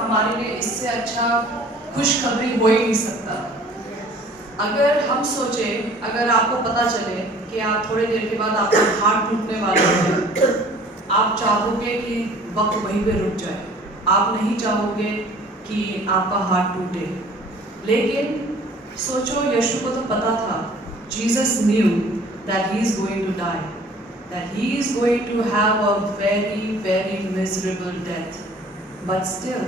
हमारे लिए इससे अच्छा खुशखबरी हो ही नहीं सकता। अगर हम सोचें, अगर आपको पता चले कि आप थोड़ी देर के बाद आपका हार्ट टूटने वाला है, आप चाहोगे कि वक्त वहीं पे रुक जाए, आप नहीं चाहोगे कि आपका हार्ट टूटे। लेकिन सोचो, यीशु को तो पता था, Jesus knew that he is going to die, that he is going to have a very, very miserable death. But still,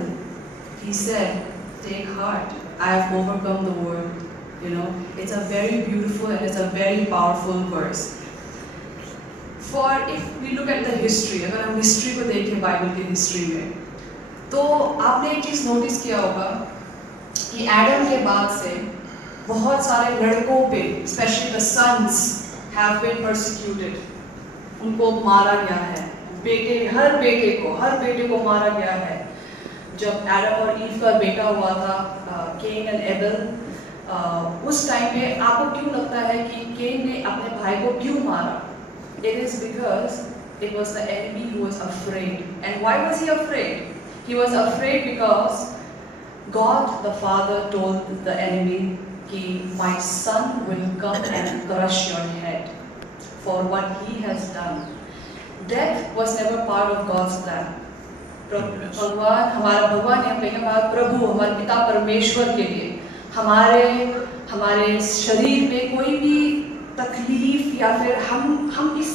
he said, take heart, I have overcome the world. You know, it's a very beautiful and it's a very powerful verse. For if we look at the history, अगर हम history को देखें Bible की history में, तो आपने एक चीज़ notice किया होगा कि एडम के बाद से बहुत सारे लड़कों पे, especially the sons, have been persecuted. उनको मारा गया है, हर बेटे को मारा गया है। जब एडम और ईव का बेटा हुआ था, केन एंड एबेल, उस टाइम पे आपको क्यों लगता है कि केन ने अपने भाई को क्यों मारा? It is because it was the enemy who was afraid. And why was he afraid? He was afraid because God the Father told the enemy कि my son will come and crush your head for what he has done. Death was never part of God's plan. भगवान, हमारा भगवान ने हमें, हमारा प्रभु, हमारे पिता परमेश्वर के लिए हमारे शरीर में कोई भी तकलीफ या फिर हम इस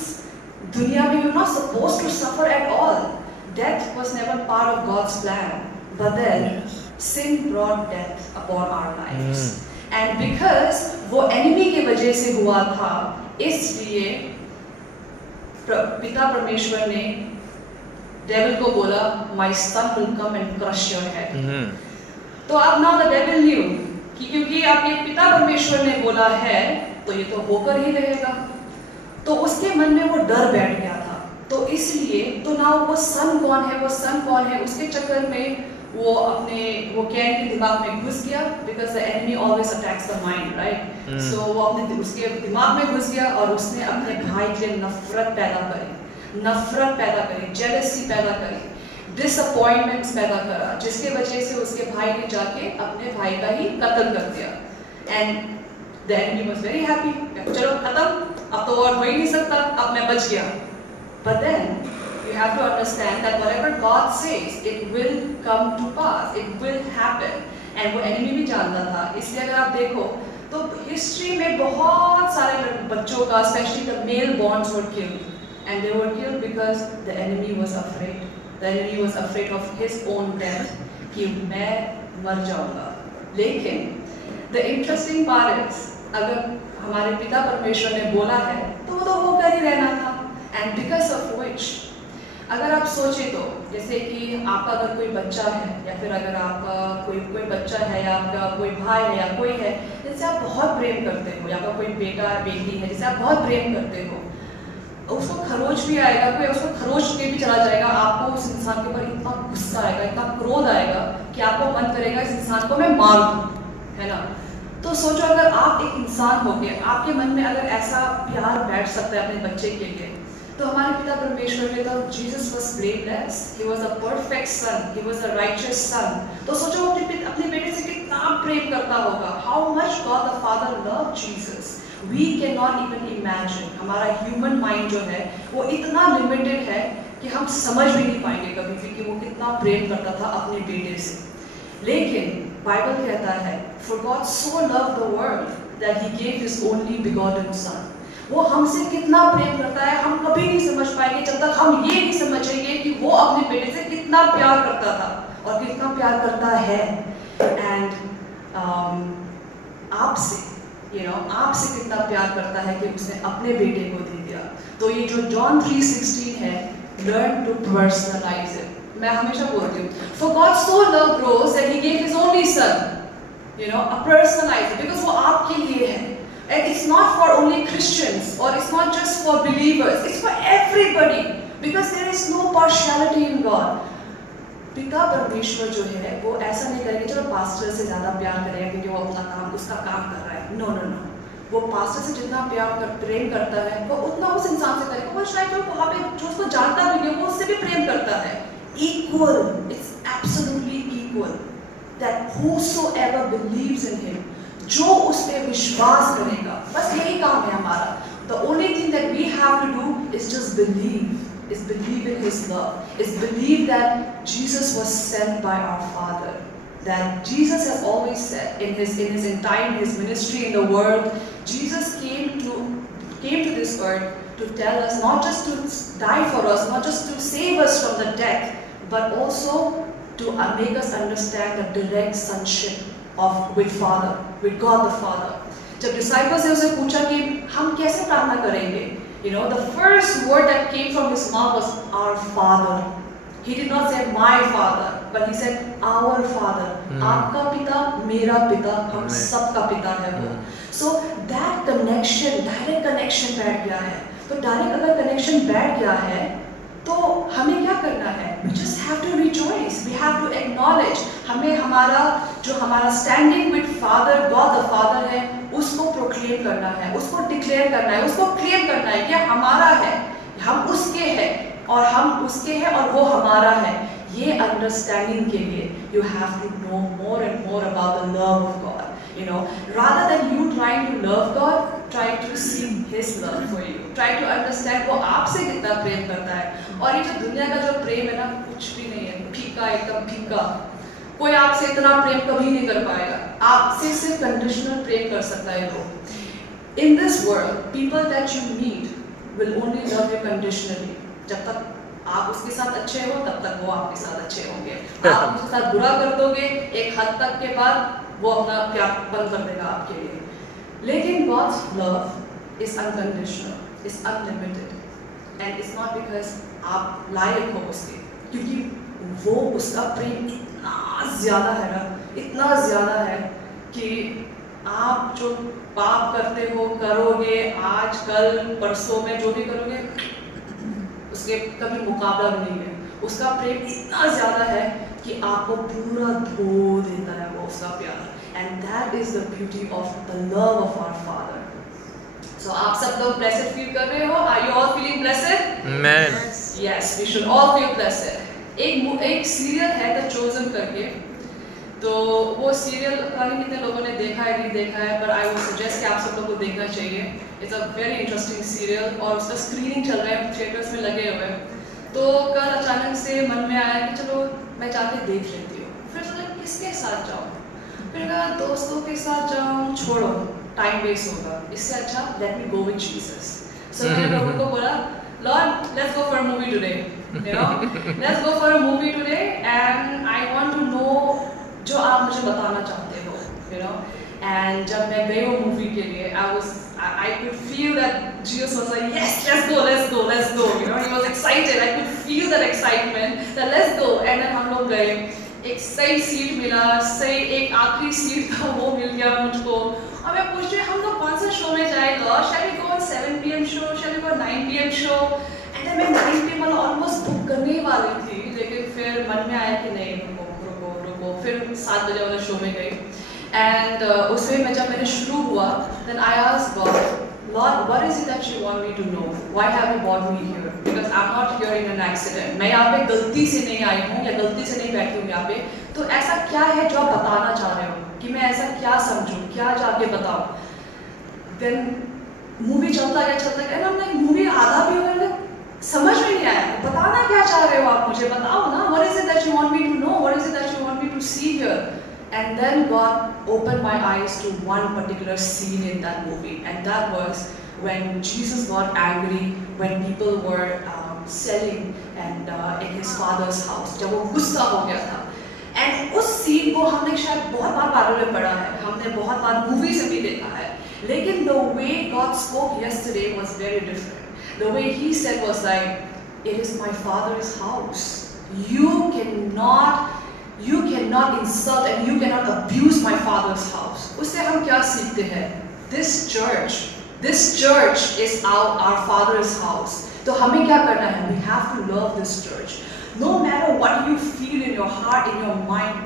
दुनिया में we're not supposed to suffer at all. Death was never part of God's plan. But then sin brought death upon our lives. And because वो enemy की वजह से हुआ था, इसलिए पिता परमेश्वर ने डेविल को बोला, my son will come and crush your head. तो अब now the devil knew कि क्योंकि आपके पिता परमेश्वर ने बोला है तो ये तो होकर ही रहेगा। तो उसके मन में वो डर बैठ गया था। तो इसलिए तो now वो सन कौन है, उसके चक्कर में वो कैन के दिमाग में घुस गया, because the enemy always attacks the mind, right? So वो उसके दिमाग में घुस गया और उसने अपने भाई के लिए नफरत पैदा करी, jealousy पैदा करी, disappointments पैदा करा, जिसके वजह से उसके भाई ने जाके अपने भाई का ही कत्ल कर दिया। And the enemy was very happy, चलो खत्म, अब तो और हो ही नहीं सकता, अब मैं बच गया। But then you have to understand that whatever God says, it will come to pass, it will happen. And वो enemy भी जानता था, इसलिए अगर आप देखो तो history में बहुत सारे बच्चों का, especially the male borns were killed, and they were killed because the enemy was afraid. The enemy was afraid of his own death, कि मैं मर जाऊंगा। लेकिन the interesting part is, अगर हमारे पिता परमेश्वर ने बोला है तो वो तो होकर ही रहना था। And because of which, अगर आप सोचें तो जैसे कि आपका अगर कोई बच्चा है या फिर अगर आपका कोई बच्चा है या आपका कोई भाई है या कोई है जिससे आप बहुत प्रेम करते हो, या आपका कोई बेटा बेटी है जिसे आप बहुत प्रेम करते हो, उसको खरोच भी आएगा, कोई उसको खरोच के भी चला जाएगा, आपको उस इंसान के ऊपर इतना गुस्सा आएगा, इतना क्रोध आएगा कि आपको मन करेगा इस इंसान को मैं मार दूं, है ना? तो सोचो, अगर आप एक इंसान हो गए, आपके मन में अगर ऐसा प्यार बैठ सकता है अपने बच्चे के लिए, तो हमारे पिता परमेश्वर में तो Jesus was blameless, he was a perfect son, he was a righteous son. तो सोचो अपने बेटे से कितना प्रेम करता होगा। How much God the father loved Jesus, we can not even imagine. हमारा ह्यूमन माइंड जो है वो इतना लिमिटेड है कि हम समझ भी नहीं पाएंगे कभी भी कि वो कितना प्रेम करता था अपने बेटे से। लेकिन बाइबल कहता है, for God so loved the world that he gave his only begotten son. वो हमसे कितना प्रेम करता है हम कभी नहीं समझ पाएंगे जब तक हम ये नहीं समझेंगे कि वो अपने बेटे से कितना प्यार करता था और कितना प्यार करता है। एंड आपसे कितना प्यार करता है कि उसने अपने बेटे को दे दिया। तो ये जो जॉन 3:16 है, लर्न टू पर्सनलाइज इट। मैं हमेशा बोलती हूँ, for God so loved rose that he gave his only son, personalise it, because वो आपके लिए है। And it's not for only Christians, or it's not just for believers, it's for everybody, because there is no partiality in God. पिता परमेश्वर जो है वो ऐसा नहीं करेगा चलो पास्टर से ज़्यादा प्यार करेगा क्योंकि वो अपना उसका काम कर रहा है। नो, वो पास्टर से जितना प्रेम करता है वो उतना उस इंसान से करेगा। वो शायद जो वहाँ पे जो उसको जानता भी नहीं वो उससे भी प्रेम करता है। Equal, it's absolutely equal. equal, that whosoever believes in him, जो उस पे विश्वास करेगा, बस यही काम है हमारा. The only thing that we have to do is just believe. Is believe in his love, is believe that Jesus was sent by our Father, that Jesus has always said in his entire his ministry in the world, Jesus came to this earth to tell us, not just to die for us, not just to save us from the death, but also to make us understand the direct sonship with Father, with God the Father. जब disciples ने उसे पूछा कि हम कैसे प्रार्थना करेंगे, you know, the first word that came from his mouth was our Father. He did not say my Father, but he said our Father. आपका पिता, मेरा पिता, हम सबका पिता है वो. So that connection, direct connection बैठ गया है. तो direct अगर connection बैठ गया है, तो हमें क्या करना है? We just have to rejoice. We have to acknowledge. हमें हमारा standing with Father, God the Father है, उसको proclaim करना है, उसको declare करना है, उसको claim करना है कि हमारा है, हम उसके हैं और हम उसके हैं और वो हमारा है. ये understanding के लिए you have to know more and more about the love of God. You know, rather than you trying to love God, try to see His love for you. Try to understand वो आपसे कितना प्रेम करता है. और ये जो दुनिया का जो प्रेम है ना, कुछ भी नहीं है, फीका, एकदम फीका. कोई आपसे इतना प्रेम कभी नहीं कर पाएगा. आपसे सिर्फ कंडीशनल प्रेम कर सकता है वो. In this world, people that you meet will only love you conditionally. जब तक आप उसके साथ अच्छे हो, तब तक वो आपके साथ अच्छे होंगे. आप उसके साथ बुरा कर दोगे, एक हद तक के बाद वो अपना प्यार बंद कर देगा आपके लिए. लेकिन God's love is unconditional, is unlimited, and it's not because आप लायक हो उसके, क्योंकि वो उसका प्रेम इतना ज़्यादा है ना, इतना ज़्यादा है कि आप जो पाप करते हो, करोगे, आज कल परसों में जो भी करोगे, उसके कभी मुकाबला नहीं है. उसका प्रेम इतना ज़्यादा है कि आपको पूरा धो देता है वो उसका प्यार. And that is the beauty of the love of our Father. So आप सब लोग blessed feel कर रहे हो? Are you all feeling blessed? Amen. Yes, we should all feel blessed. एक सीरियल है The Chosen करके, तो वो सीरियल पता नहीं कितने लोगों ने देखा है नहीं देखा है, but I would suggest कि आप सब लोगों को देखना चाहिए. It's a very interesting serial और उसका स्क्रीनिंग चल रहा है, थिएटर्स में लगे हुए हैं. तो कल अचानक से मन में आया कि चलो मैं जाके देख लेती हूँ. फिर सोचा किसके साथ जाऊँ, फिर कहा दोस्तों के साथ जाऊँ, छोड़ो टाइम वेस्ट होगा, इससे अच्छा let me go with Jesus. So मैंने प्रभु को बोला, Lord let's go for a movie today, you know, let's go for a movie today and I want to know जो आप मुझे बताना चाहते हो, यू नो. एंड जब मैं गई वो मूवी के लिए, I could feel that Jesus was like, yes, let's go, you know, he was excited. I could feel that excitement, that let's go. And then हम लोग गए, एक सही सीट मिला, सही एक आखिरी सीट था वो मिल गया मुझको. और मैं पूछ रही हम लोग कौन सा शो में जाएगा, shall we go on 7 PM show, shall we go 9 PM show. And then मैं 9 PM वाला ऑलमोस्ट बुक करने वाली थी, लेकिन फिर मन में आया कि नहीं रुको, फिर 7 बजे वाले शो में गई. And उसमें मैंने शुरू हुआ, then I asked God, Lord, what is it that you want me to know? Why have you brought me here? Because I'm not here in an accident. मैं यहाँ पे गलती से नहीं आई हूँ या गलती से नहीं बैठी हूँ यहाँ पे. तो ऐसा क्या है जो आप बताना चाह रहे हो, कि मैं ऐसा क्या समझूँ, क्या जाके बताऊँ. Then मूवी चलता गया, ना मैं मूवी आधा भी हो गया, समझ में नहीं आया, बताना क्या चाह रहे हो आप मुझे, बताओ ना. What is it that you want me to know? What is it that you want me to see here? And then God opened my eyes to one particular scene in that movie, and that was when Jesus got angry when people were selling and in his father's house. जब वो गुस्सा हो गया था. And उस scene को हमने शायद बहुत बार बाइबल में पढ़ा है, हमने बहुत बार मूवी से भी देखा है, लेकिन the way God spoke yesterday was very different. The way He said was like, it is my Father's house. You cannot insult and you cannot abuse my Father's house. उससे हम क्या सीखते हैं? This church is our Father's house. तो हमें क्या करना है? We have to love this church. No matter what you feel in your heart, in your mind,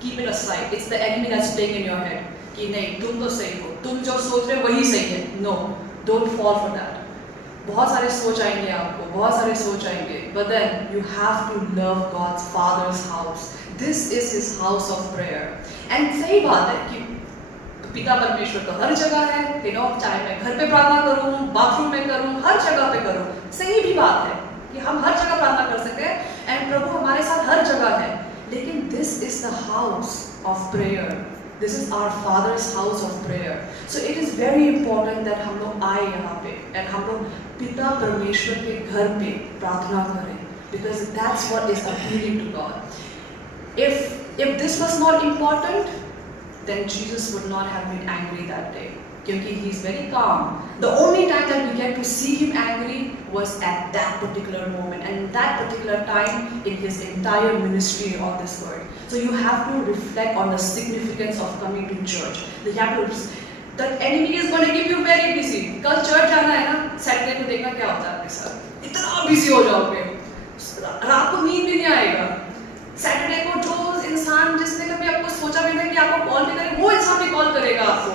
keep it aside. It's the enemy that's playing in your head. कि नहीं तुम तो सही हो, तुम जो सोच रहे हो वही सही है. No, don't fall for that. बहुत सारे सोच आएंगे आपको, बहुत सारे सोच आएंगे, but then you have to love God's Father's house. This is his house of prayer. And सही बात है कि पिता परमेश्वर तो हर जगह है, चाहे मैं घर पे प्रार्थना करूं, बाथरूम में करूं, हर जगह पे करूं, सही भी बात है कि हम हर जगह प्रार्थना कर सकते हैं, एंड प्रभु हमारे साथ हर जगह है। लेकिन this is the house of prayer. This is our Father's house of prayer. So it is very important that हम लोग आए यहाँ पे and हम लोग पिता परमेश्वर के घर पे प्रार्थना करें, because that's what is appealing to God. If this was not important, then Jesus would not have been angry that day, क्योंकि he is very calm. The only time that we get to see him angry was at that particular moment, and that particular time in his entire ministry on this world. So you have to reflect on the significance of coming to church. You have to. The enemy is going to keep you very busy. कल church जाना है ना, Saturday को देखना क्या होता है आपके साथ, इतना बिजी हो जाओगे, रात को नींद भी नहीं आएगा। सैटरडे को जो इंसान जिसने कभी आपको सोचा भी नहीं कि आपको कॉल भी करे, वो इंसान भी कॉल करेगा आपको।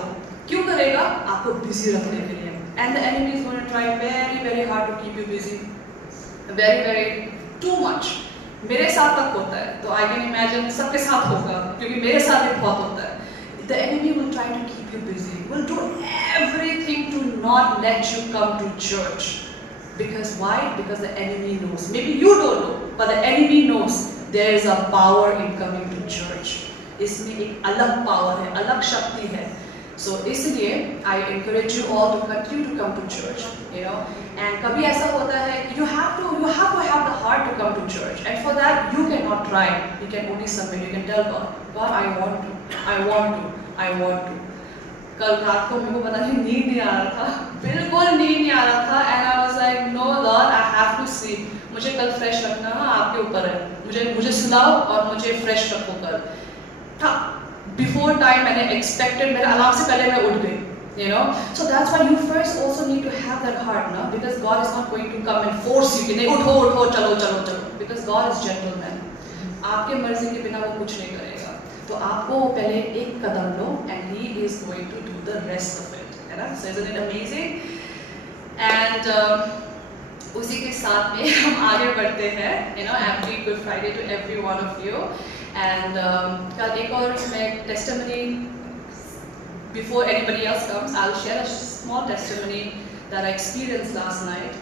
क्यों करेगा? आपको बिजी रखने के लिए। And the enemy is going to try very very hard to keep you busy, very too much. मेरे साथ तक होता है, तो I can imagine सबके साथ होगा, क्योंकि मेरे साथ भी बहुत होता है। The enemy will try to keep you busy, will do everything to not let you come to church. Because why? Because the enemy knows. Maybe you don't know, but the enemy knows there is a power in coming to church. इसमें एक अलग power है, अलग शक्ति है। So इसलिए I encourage you all to continue to come to church, and कभी ऐसा होता है कि you have to have the heart to come to church, and for that you cannot try, you can only submit, you can tell God I want to. कल रात को मेरे को पता नहीं नींद नहीं आ रहा था, बिल्कुल नींद नहीं आ रहा था, and I was like no Lord, I have to sleep, मुझे कल फ्रेश रखना है, आपके ऊपर है, मुझे सुलाओ और मुझे फ्रेश रखो कल। Before time मैंने expected, मेरे अलार्म से पहले मैं उठ गई, So that's why you first also need to have that heart, ना, because God is not going to come and force you कि नहीं उठो चलो, because God is gentleman. आपके मर्जी के बिना वो कुछ नहीं करेगा, तो आपको पहले एक कदम लो, and He is going to do the rest of it, है ना? So isn't it amazing? And उसी के साथ में हम आगे बढ़ते हैं, Happy Good Friday to every one of you. And कल एक और मैं testimony, before anybody else comes, I'll share a small testimony that I experienced last night.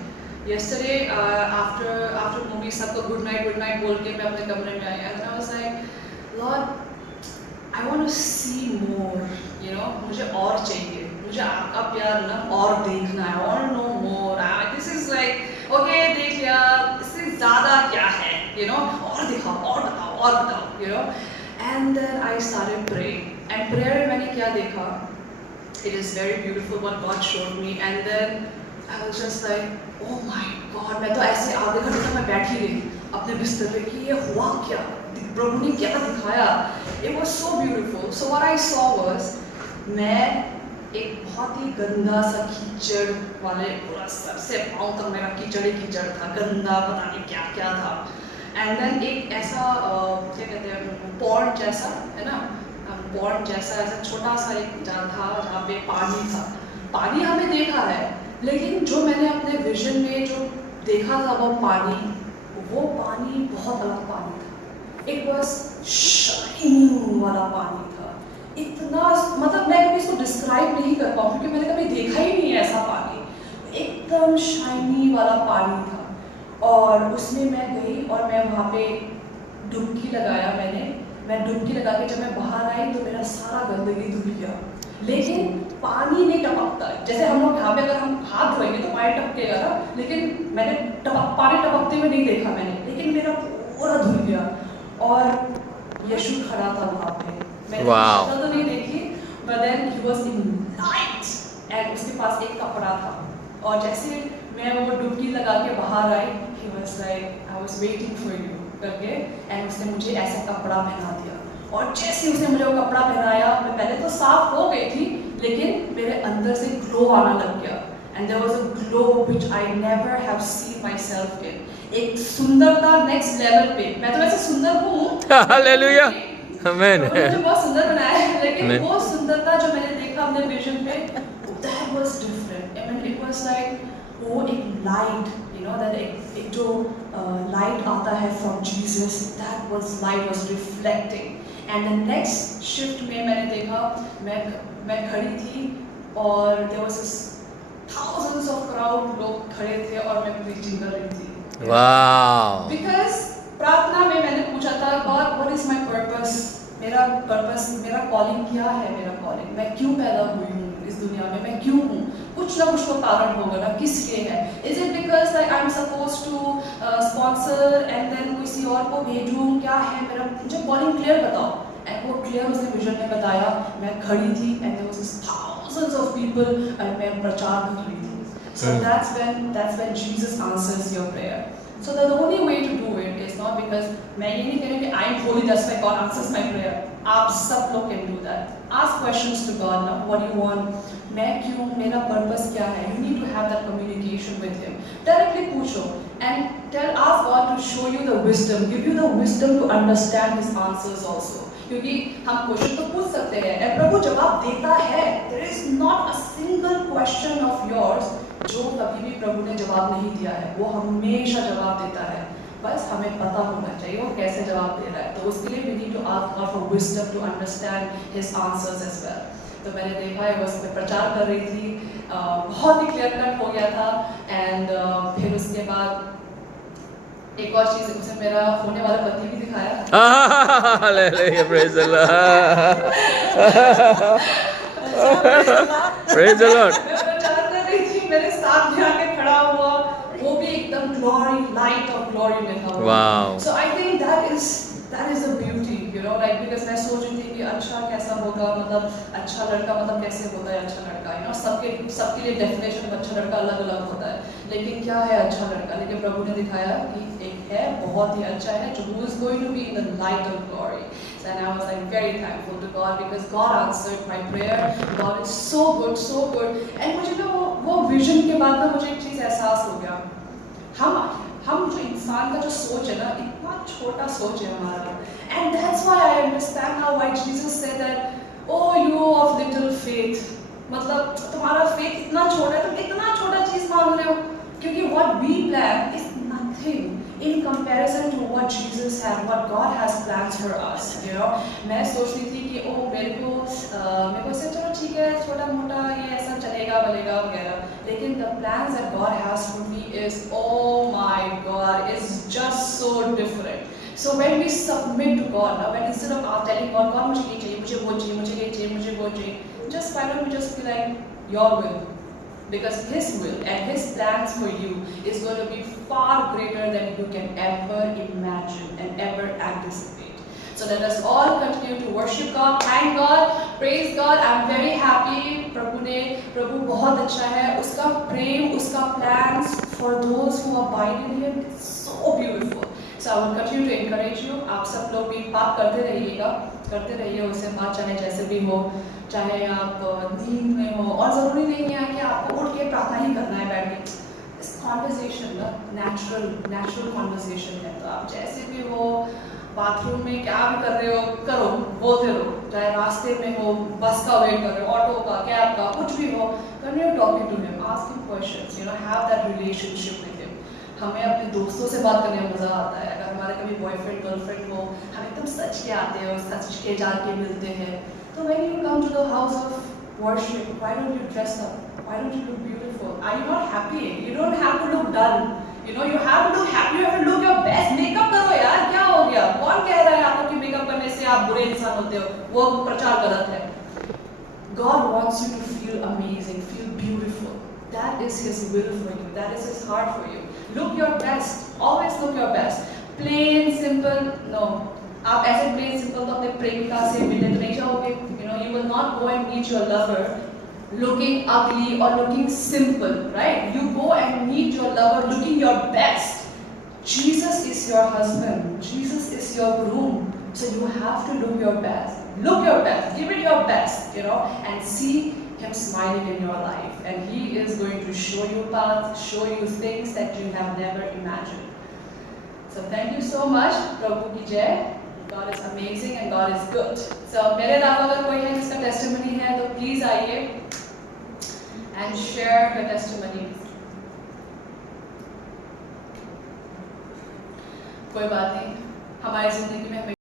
Yesterday, after movie, सबको good night बोल के मैं अपने कमरे में आई, and I was like, Lord, I want to see more, मुझे और चाहिए, मुझे आपका प्यार ना और देखना है, I want to know more. This is like, okay, देख लिया, इससे ज़्यादा क्या है, और दिखाओ, और बताओ, And then I started praying, and prayer में मैंने क्या देखा? It is very beautiful what God showed me, and then I was just like, oh my God, मैं तो ऐसे आधे घंटे तक मैं बैठी रही अपने बिस्तर पे कि ये हुआ क्या, प्रभु ने क्या दिखाया। It was so beautiful. So what I saw was, मैं एक बहुत ही गंदा सा कीचड़ वाले, पूरा सर से पाँव तक मेरा कीचड़ था, गंदा, पता नहीं क्या क्या था। एंड देन एक ऐसा क्या कहते हैं, पॉन्ड जैसा, है ना, पॉन्ड जैसा ऐसा छोटा सा एक जगह था जहाँ पे पानी था। पानी हमें देखा है, लेकिन जो मैंने अपने विजन में जो देखा था वो पानी बहुत अलग पानी था। इट वॉज शाइनिंग वाला पानी था, इतना, मतलब मैं कभी इसको डिस्क्राइब नहीं कर पाऊँ क्योंकि मैंने कभी देखा ही नहीं है ऐसा पानी, एकदम शाइनी वाला पानी था। और उसमें मैं गई और मैं वहाँ पे डुबकी लगाया, मैं डुबकी लगा के जब मैं बाहर आई तो मेरा सारा गंदगी धुल गया, लेकिन पानी नहीं टपकता। जैसे हम लोग यहाँ पे अगर हम हाथ धोएंगे तो पानी टपकेगा ना, लेकिन मैंने पानी टपकते हुए नहीं देखा मैंने, लेकिन मेरा पूरा धुल गया। और यीशु खड़ा था वहाँ पे, मैंने शक्ल तो नहीं देखी, but then he was in light, and उसके पास एक कपड़ा था, और जैसे मैं वो डुबकी लगा के बाहर आई, he was like, I was waiting for you करके, and उसने मुझे ऐसा कपड़ा पहना दिया। और जैसे उसने मुझे वो कपड़ा पहनाया, मैं पहले तो साफ हो गई थी, लेकिन मेरे अंदर से ग्लो आना लग गया, and there was a glow which I never have seen myself in. एक सुंदरता नेक्स्ट लेवल पे, मैं तो वैसे सुंदर हूँ, हालेलुया, आमीन, मुझे बहुत सुंदर बनाया है, लेकिन वो सुंदरता जो मैंने देखा अपने विजन पे, that was different. I mean, it was like, वो एक लाइट, know that एक जो light आता है from Jesus, that was light was reflecting. And the next shift में मैंने देखा, मैं खड़ी थी और there was this thousands of crowd लोग खड़े थे और मैं preaching कर रही थी. Wow. Because प्रार्थना में मैंने पूछा था, God, what is my purpose? मेरा purpose, मेरा calling क्या है? मेरा calling, मैं क्यों पैदा हुई हूँ इस दुनिया में? मैं क्यों हूँ? कुछ ना कुछ तो कारण होगा ना, किस लिए है? Is it because like I'm supposed to sponsor and then किसी और को भेजूँ? क्या है मेरा? मुझे calling clear बताओ. And वो clear उसने vision में बताया. मैं खड़ी थी and there was this thousands of people and मैं प्रचार कर रही थी. So that's when Jesus answers your prayer. So the only way to do it is not because मैं ये नहीं कह रही कि I'm holy, that's why God answers my prayer. आप सब लोग can do that. Ask questions to God now. What do you want? मैं क्यों? मेरा purpose क्या है? You need to have that communication with Him. Directly पूछो and ask God to show you the wisdom, give you the wisdom to understand His answers also. क्योंकि हम question तो पूछ सकते हैं और प्रभु जवाब देता है. There is not a single question of yours जो कभी भी प्रभु ने जवाब नहीं दिया है. वो हमेशा जवाब देता है. बस हमें पता होना चाहिए वो कैसे जवाब दे रहा है. तो उसके लिए we need to ask God for wisdom to understand His answers as well. तो मैंने देखा है बस मैं प्रचार कर रही थी, बहुत ही क्लियर कट हो गया था. एंड फिर उसके बाद एक और चीज उसे मेरा होने वाला पति भी दिखाया. Hallelujah, praise the Lord. Praise the Lord. मैं प्रचार कर रही थी, मेरे साथ में आके खड़ा हुआ, वो भी एकदम ग्लोरी, लाइट ऑफ ग्लोरी में था. Wow. So I think that is the beauty, you know, like because मैं सोच रही थी कि अच्छा कैसा होगा, मतलब अच्छा लड़का मतलब कैसे होता है अच्छा लड़का, you know, सबके लिए डेफिनेशन अच्छा लड़का अलग अलग होता है. लेकिन क्या है अच्छा लड़का? लेकिन प्रभु ने दिखाया कि एक है बहुत ही अच्छा है जो who is going to be in the light of glory. And I was like very thankful to God because God answered my prayer. God is so good, so good. And मुझे ना वो विजन के बाद ना मुझे एक चीज़ एहसास हो गया. हम जो इंसान का जो सोच है ना, इतना छोटा सोच है हमारा. And that's why I understand why Jesus said that, oh you of little faith. मतलब तुम्हारा faith इतना छोटा है, तुम इतना छोटा चीज़ मांग रहे हो. क्योंकि what we plan is nothing in comparison to what Jesus had, what God has plans for us. You know, मैं सोच रही थी कि ओह मेरे को ऐसे चलो ठीक है छोटा मोटा ये ऐसा चलेगा बलेगा वगैरह. लेकिन the plans that God has for me is, oh my God, is just so different. So when we submit to God, now when instead of telling God, God मुझे ये चाहिए, मुझे वो चाहिए, मुझे ये चाहिए, मुझे वो चाहिए, just why don't we just be like your will? Because His will and His plans for you is going to be far greater than you can ever imagine and ever anticipate. So let us all continue to worship God, thank God, praise God. I'm very happy. प्रभु बहुत अच्छा है. उसका प्रेम, उसका plans for those who abide in Him, it's so beautiful. So I will continue to encourage you. आप सब लोग भी बात करते रहिए उससे बात, चाहे जैसे भी हो, चाहे आप नींद में हो, और ज़रूरी नहीं है कि आपको उठ के प्रार्थना ही करना है बैठ के. इस कॉन्वर्सेशन ना नेचुरल कॉन्वर्सेशन है. तो आप जैसे भी हो, बाथरूम में क्या भी कर रहे हो करो, बोलते रहो. चाहे रास्ते में हो, बस का वेट कर रहे हो, ऑटो का, कैब का, कुछ भी हो, continue talking to Him, ask Him questions, you know, have that relationship with Him. हमें अपने दोस्तों से बात करने में मज़ा आता है. अगर हमारे कभी बॉयफ्रेंड गर्लफ्रेंड हो, हम एकदम सच के आते हैं, सच के जाके मिलते हैं. तो when you come to the house of worship, why don't you dress up? Why don't you look beautiful? Are you not happy? You don't have to look dull. You know, you have to look happy. You have to look your best. Makeup करो यार, क्या हो गया? कौन कह रहा है आपको कि मेकअप करने से आप बुरे इंसान होते हो? वो प्रचार गलत है. God wants you to feel amazing, feel beautiful. That is His will for you. That is His heart for you. Look your best. Always look your best. Plain, simple, no. आप ऐसे plain simple तो अपने प्रेमिका से मिलने तो नहीं जाओगे. You know, you will not go and meet your lover looking ugly or looking simple, right? You go and meet your lover looking your best. Jesus is your husband. Jesus is your groom. So you have to look your best. Look your best. Give it your best, you know, and see Him smiling in your life. And He is going to show you paths, show you things that you have never imagined. So thank you so much. Prabhu ki jai. God is amazing and God is good. So मेरे अलावा अगर कोई है जिसका testimony है तो please आइए and share your testimony. कोई बात नहीं, हमारी जिंदगी में हमें